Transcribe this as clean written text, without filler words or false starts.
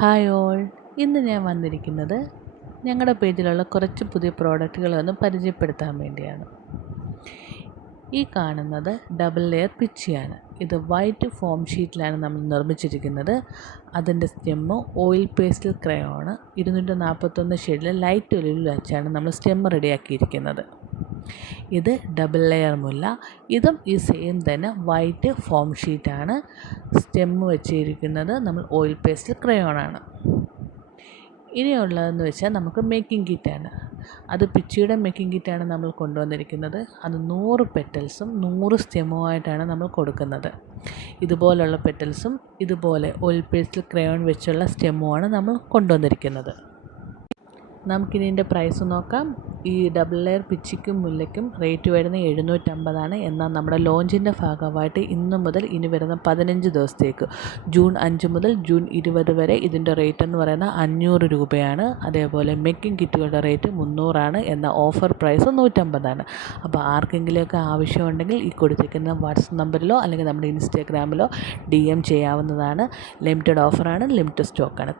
Hi all, ഇന്ന് ഞാൻ വന്നിരിക്കുന്നത് ഞങ്ങളുടെ പേജിലുള്ള കുറച്ച് പുതിയ പ്രോഡക്റ്റുകൾ ഒന്ന് പരിചയപ്പെടുത്താൻ വേണ്ടിയാണ്. ഈ കാണുന്നത് ഡബിൾ ലെയർ പിച്ചിയാണ്. ഇത് വൈറ്റ് ഫോം ഷീറ്റിലാണ് നമ്മൾ നിർമ്മിച്ചിരിക്കുന്നത്. അതിൻ്റെ സ്റ്റെമ്മ് ഓയിൽ പേസ്റ്റൽ ക്രയോണ് 241 ഷെയ്ഡിൽ ലൈറ്റ് ഒലിവിൽ വെച്ചാണ് നമ്മൾ സ്റ്റെമ്മ് റെഡിയാക്കിയിരിക്കുന്നത്. ഇത് ഡബിൾ ലെയർ മുല്ല. ഇതും ഈ സെയിം തന്നെ വൈറ്റ് ഫോം ഷീറ്റാണ്. സ്റ്റെമ്മ് വെച്ചിരിക്കുന്നത് നമ്മൾ ഓയിൽ പേസ്റ്റൽ ക്രയോണാണ്. ഇനിയുള്ളതെന്ന് വെച്ചാൽ നമുക്ക് മേക്കിംഗ് കിറ്റാണ്. അത് പിച്ചിയുടെ മേക്കിംഗ് കിറ്റാണ് നമ്മൾ കൊണ്ടുവന്നിരിക്കുന്നത്. അത് 100 പെറ്റൽസും 100 സ്റ്റെമ്മുമായിട്ടാണ് നമ്മൾ കൊടുക്കുന്നത്. ഇതുപോലുള്ള പെറ്റൽസും ഇതുപോലെ ഓയിൽ പേസ്റ്റൽ ക്രയോൺ വെച്ചുള്ള സ്റ്റെമ്മുമാണ് നമ്മൾ കൊണ്ടുവന്നിരിക്കുന്നത്. നമുക്കിനി ഇതിൻ്റെ പ്രൈസ് നോക്കാം. ഈ ഡബിൾ ലെയർ പിച്ചിക്കും മുല്ലയ്ക്കും റേറ്റ് വരുന്നത് 750 എന്നാൽ നമ്മുടെ ലോഞ്ചിൻ്റെ ഭാഗമായിട്ട് ഇന്ന് മുതൽ ഇനി വരുന്ന 15 ദിവസത്തേക്ക് ജൂൺ 5 മുതൽ ജൂൺ 20 വരെ ഇതിൻ്റെ റേറ്റ് എന്ന് പറയുന്നത് 500 രൂപയാണ്. അതേപോലെ മേക്കിംഗ് കിറ്റുകളുടെ റേറ്റ് 300 എന്നാൽ ഓഫർ പ്രൈസ് 150. അപ്പോൾ ആർക്കെങ്കിലുമൊക്കെ ആവശ്യമുണ്ടെങ്കിൽ ഈ കൊടുത്തിരിക്കുന്ന വാട്സപ്പ് നമ്പറിലോ അല്ലെങ്കിൽ നമ്മുടെ ഇൻസ്റ്റാഗ്രാമിലോ DM ചെയ്യാവുന്നതാണ്. ലിമിറ്റഡ് ഓഫറാണ്, ലിമിറ്റഡ് സ്റ്റോക്കാണ്.